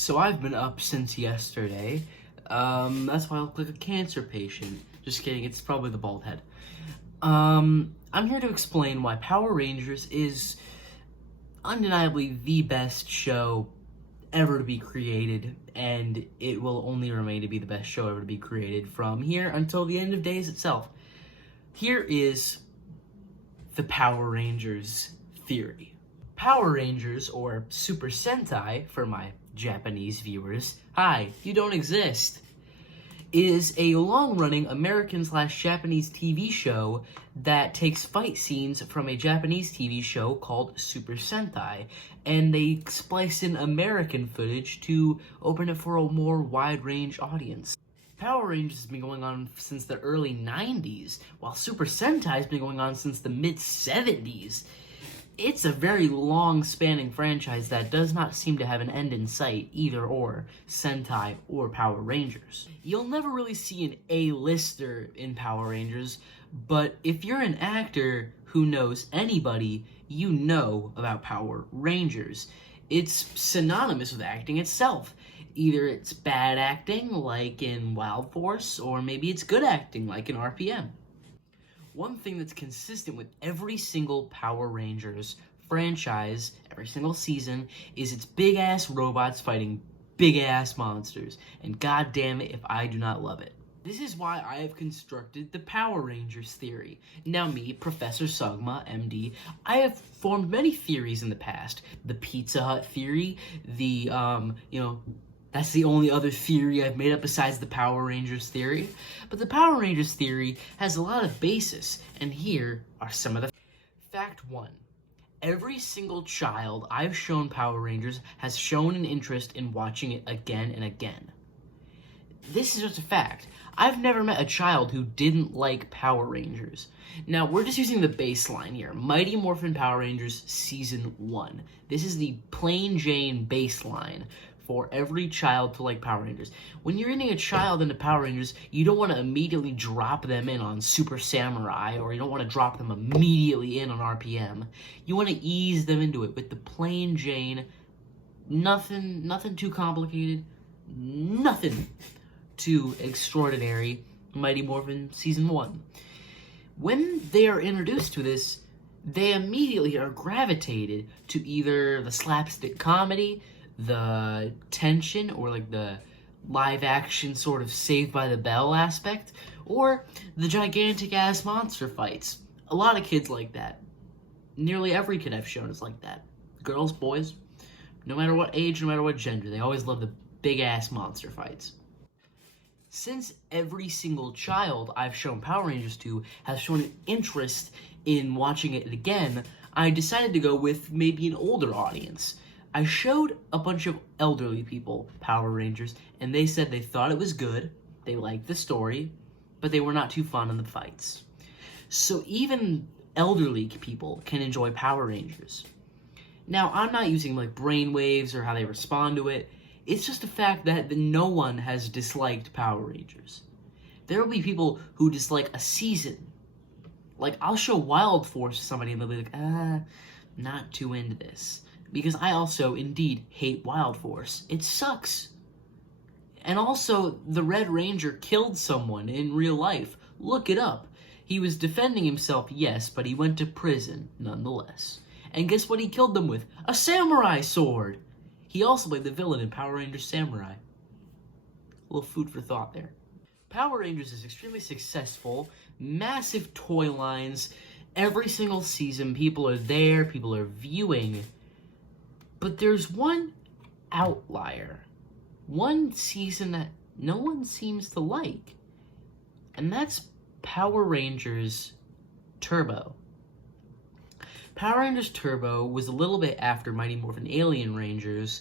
So I've been up since yesterday. That's why I look like a cancer patient. Just kidding, it's probably the bald head. I'm here to explain why Power Rangers is undeniably the best show ever to be created, and it will only remain to be the best show ever to be created from here until the end of days itself. Here is the Power Rangers theory. Power Rangers, or Super Sentai for my Japanese viewers, hi, you don't exist, is a long-running American/Japanese TV show that takes fight scenes from a Japanese TV show called Super Sentai, and they splice in American footage to open it for a more wide-range audience. Power Rangers has been going on since the early 90s, while Super Sentai has been going on since the mid-70s. It's a very long-spanning franchise that does not seem to have an end in sight, either or, Sentai or Power Rangers. You'll never really see an A-lister in Power Rangers, but if you're an actor who knows anybody, you know about Power Rangers. It's synonymous with acting itself. Either it's bad acting, like in Wild Force, or maybe it's good acting, like in RPM. One thing that's consistent with every single Power Rangers franchise, every single season, is its big-ass robots fighting big-ass monsters, and god damn it if I do not love it. This is why I have constructed the Power Rangers theory. Now me, Professor Sugma, MD, I have formed many theories in the past. The Pizza Hut theory, that's the only other theory I've made up besides the Power Rangers theory. But the Power Rangers theory has a lot of basis, and here are some of the Fact 1. Every single child I've shown Power Rangers has shown an interest in watching it again and again. This is just a fact. I've never met a child who didn't like Power Rangers. Now, we're just using the baseline here. Mighty Morphin Power Rangers Season 1. This is the plain Jane baseline for every child to like Power Rangers. When you're getting a child into Power Rangers, you don't want to immediately drop them in on Super Samurai, or you don't want to drop them immediately in on RPM. You want to ease them into it with the plain Jane, nothing too complicated, nothing too extraordinary, Mighty Morphin Season 1. When they are introduced to this, they immediately are gravitated to either the slapstick comedy, the tension, or like the live action sort of Saved by the Bell aspect, or the gigantic ass monster fights. A lot of kids like that. Nearly every kid I've shown is like that. Girls, boys, no matter what age, no matter what gender, they always love the big ass monster fights. Since every single child I've shown Power Rangers to has shown an interest in watching it again, I decided to go with maybe an older audience. I showed a bunch of elderly people Power Rangers, and they said they thought it was good, they liked the story, but they were not too fond of the fights. So even elderly people can enjoy Power Rangers. Now, I'm not using like brainwaves or how they respond to it. It's just a fact that no one has disliked Power Rangers. There will be people who dislike a season. Like, I'll show Wild Force to somebody and they'll be like, not too into this. Because I also, indeed, hate Wild Force. It sucks. And also, the Red Ranger killed someone in real life. Look it up. He was defending himself, yes, but he went to prison, nonetheless. And guess what he killed them with? A samurai sword! He also played the villain in Power Rangers Samurai. A little food for thought there. Power Rangers is extremely successful. Massive toy lines. Every single season, people are there, people are viewing. But there's one outlier, one season that no one seems to like, and that's Power Rangers Turbo. Power Rangers Turbo was a little bit after Mighty Morphin Alien Rangers,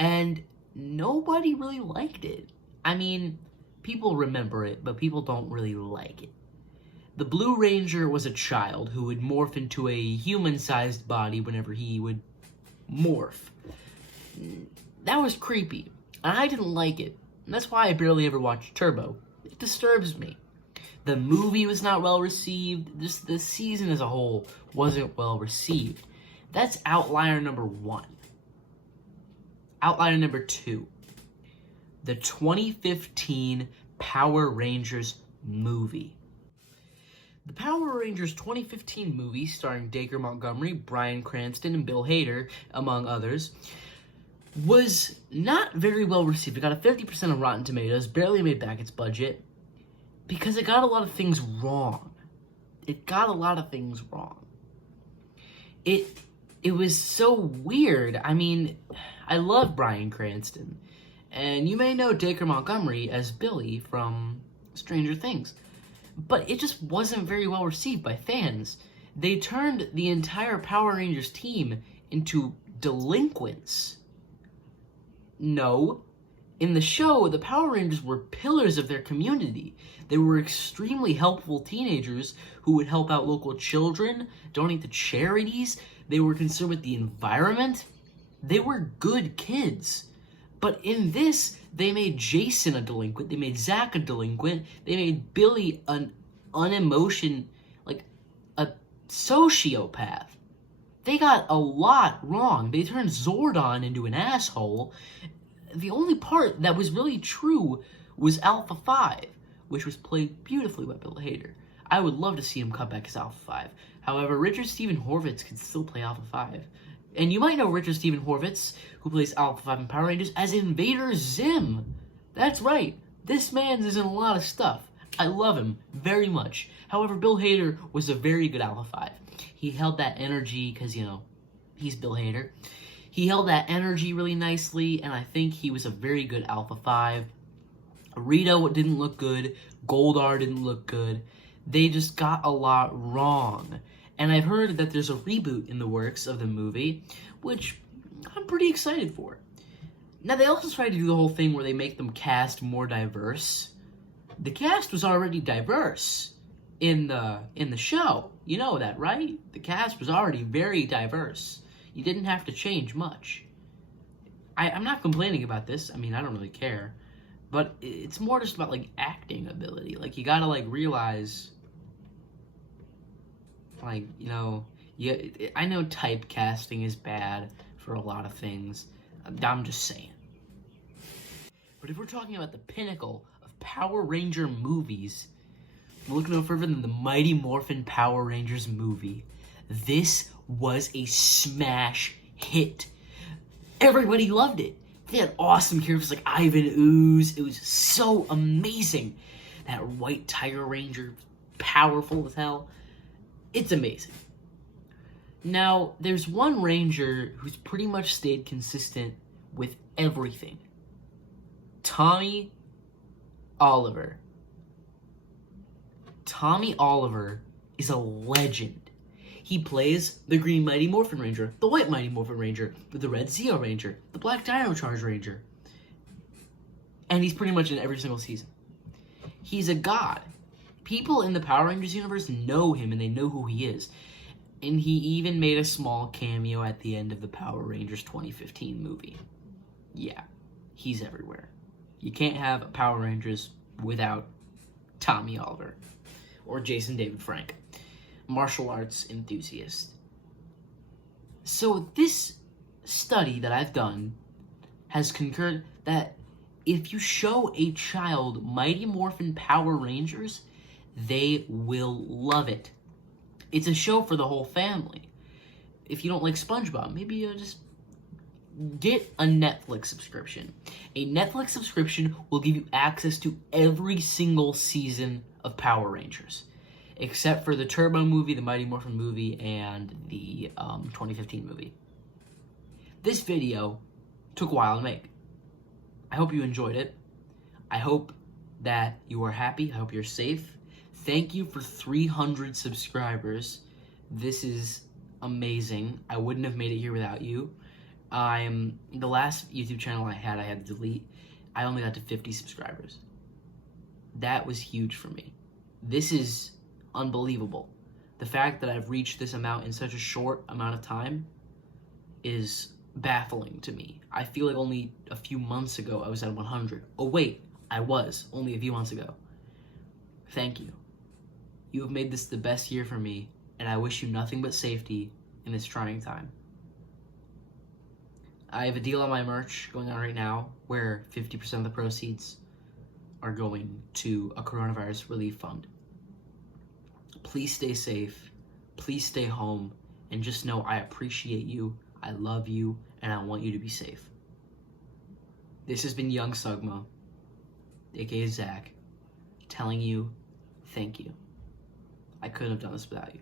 and nobody really liked it. I mean, people remember it, but people don't really like it. The Blue Ranger was a child who would morph into a human-sized body whenever he would morph. That was creepy, and I didn't like it. And that's why I barely ever watched Turbo. It disturbs me. The movie was not well received. Just the season as a whole wasn't well received. That's outlier number 1. Outlier number 2. The 2015 Power Rangers movie. The Power Rangers 2015 movie, starring Dacre Montgomery, Bryan Cranston, and Bill Hader, among others, was not very well received. It got a 50% on Rotten Tomatoes, barely made back its budget, because it got a lot of things wrong. It was so weird. I mean, I love Bryan Cranston, and you may know Dacre Montgomery as Billy from Stranger Things, but it just wasn't very well received by fans. They turned the entire Power Rangers team into delinquents. No. In the show, the Power Rangers were pillars of their community. They were extremely helpful teenagers who would help out local children, donate to charities. They were concerned with the environment. They were good kids. But in this, they made Jason a delinquent. They made Zach a delinquent. They made Billy an unemotion, like a sociopath. They got a lot wrong. They turned Zordon into an asshole. The only part that was really true was Alpha 5, which was played beautifully by Bill Hader. I would love to see him come back as Alpha 5. However, Richard Steven Horvitz can still play Alpha 5. And you might know Richard Steven Horvitz, who plays Alpha 5 in Power Rangers, as Invader Zim. That's right. This man is in a lot of stuff. I love him very much. However, Bill Hader was a very good Alpha 5. He held that energy because, he's Bill Hader. He held that energy really nicely, and I think he was a very good Alpha 5. Rito didn't look good. Goldar didn't look good. They just got a lot wrong. And I've heard that there's a reboot in the works of the movie, which I'm pretty excited for. Now, they also tried to do the whole thing where they make them cast more diverse. The cast was already diverse in the show. You know that, right? The cast was already very diverse. You didn't have to change much. I'm not complaining about this. I mean, I don't really care. But it's more just about, acting ability. You gotta, realize... I know typecasting is bad for a lot of things. I'm just saying. But if we're talking about the pinnacle of Power Ranger movies, we're looking no further than the Mighty Morphin Power Rangers movie. This was a smash hit. Everybody loved it. They had awesome characters like Ivan Ooze. It was so amazing. That white Tiger Ranger, powerful as hell. It's amazing. Now, there's one Ranger who's pretty much stayed consistent with everything. Tommy Oliver. Tommy Oliver is a legend. He plays the Green Mighty Morphin Ranger, the White Mighty Morphin Ranger, the Red Zeo Ranger, the Black Dino Charge Ranger. And he's pretty much in every single season. He's a god. People in the Power Rangers universe know him and they know who he is. And he even made a small cameo at the end of the Power Rangers 2015 movie. Yeah, he's everywhere. You can't have Power Rangers without Tommy Oliver or Jason David Frank, martial arts enthusiast. So this study that I've done has concurred that if you show a child Mighty Morphin Power Rangers, they will love it. It's a show for the whole family. If you don't like SpongeBob, maybe just get a Netflix subscription. A Netflix subscription will give you access to every single season of Power Rangers, except for the Turbo movie, the Mighty Morphin movie, and the 2015 movie. This video took a while to make. I hope you enjoyed it. I hope that you are happy. I hope you're safe. Thank you for 300 subscribers. This is amazing. I wouldn't have made it here without you. The last YouTube channel I had to delete. I only got to 50 subscribers. That was huge for me. This is unbelievable. The fact that I've reached this amount in such a short amount of time is baffling to me. I feel like only a few months ago I was at 100. Oh wait, I was only a few months ago. Thank you. You have made this the best year for me, and I wish you nothing but safety in this trying time. I have a deal on my merch going on right now where 50% of the proceeds are going to a coronavirus relief fund. Please stay safe, please stay home, and just know I appreciate you, I love you, and I want you to be safe. This has been Young Sugma, aka Zach, telling you thank you. I couldn't have done this without you.